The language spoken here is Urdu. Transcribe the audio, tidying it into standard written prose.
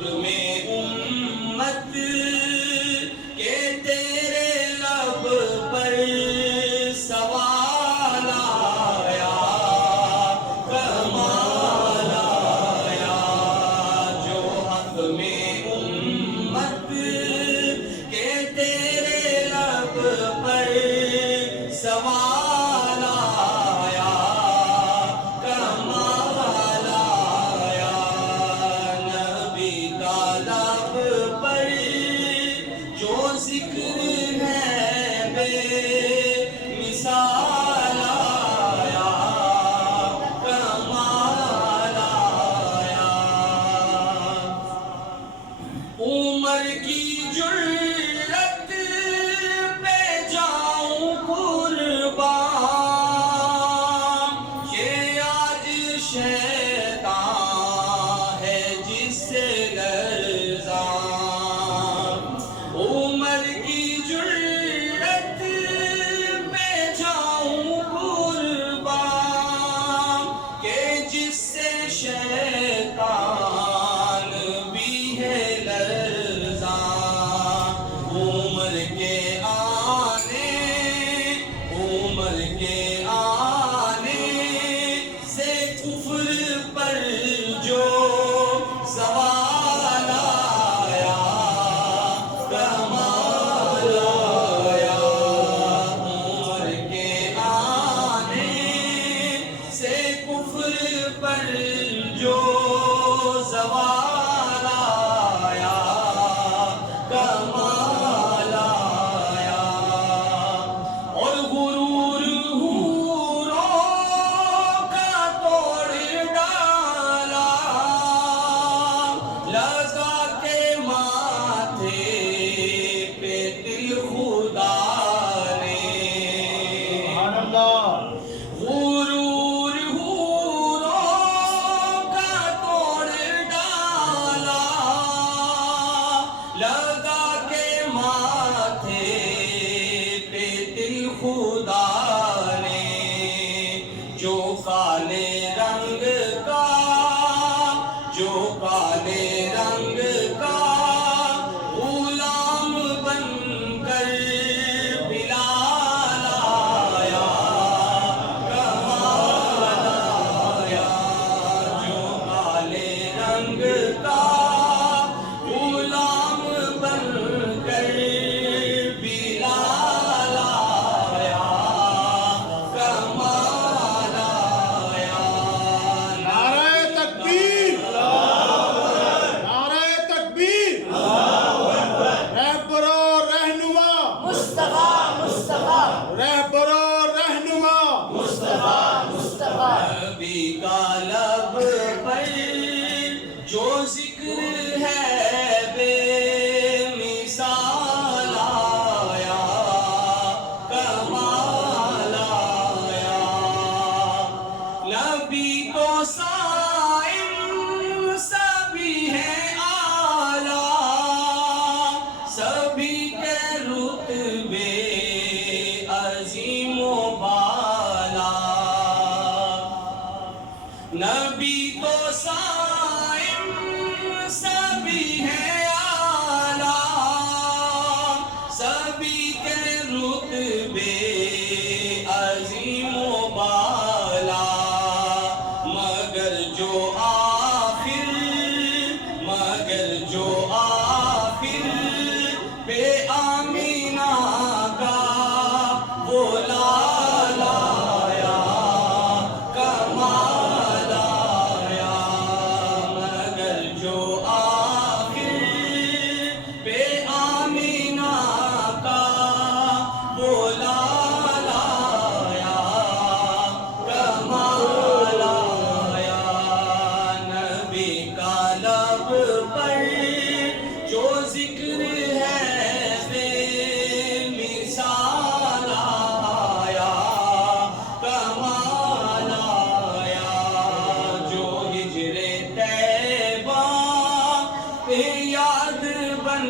حق میں امت کے تیرے لب پر سوال آیا، کمال آیا، جو حق میں امت کے تیرے لب پر سوال آیا، کمال آیا، نبی کا لب پر جو ذکر ہے بے مثال آیا، کمال آیا، عمر کی جرت پہ جاؤں قربان، یہ آج شیطان ہے جس سے لرزاں، عمر کی جرت پہ جاؤں قربان، کہ جس سے شیطان بھی ہے لرزاں، عمر کے آنے سے کفر پر جو زوال آیا، کمال آیا، عمر کے آنے سے کفر پر جو زوال آیا، کمال آیا، اور غرور حوروں کا توڑ ڈالا، لگا کے ماتھے پہ دل خدا نے، سبحان اللہ، غرور حوروں کا توڑ ڈالا، لگا کے ماتھے پہ دل خدا نے، جو کالے رنگ کا غلام بن کر بلال آیا، کمال آیا، جو کالے رنگ کا غلام بن کر بلال آیا، کمال آیا، نعرہ تکبیر، نعرہ تکبیر، رہبر و رہنما، مصطفیٰ مصطفیٰ رہبر و رہنما، مصطفیٰ مصطفیٰ، نبی کا لب پر جو ذکر ہے بے مثال آیا، کمال آیا، نبی کو صائم سبھی ہے اعلیٰ، سبھی کے رتبے عظیم و بالا، نبی کو صائم سبھی ہے اعلیٰ، سبھی کے رتبے عظیم و بالا، مگر جو آخر بے آمینہ کا وہ لال آیا، کمال آیا، مگر جو آخر بے آمینہ کا وہ لال آیا، کمال آیا، نبی کا لب پر جو ذکر ہے بے مثال آیا، کمال آیا، جو ہجر طیبہ پہ یاد بن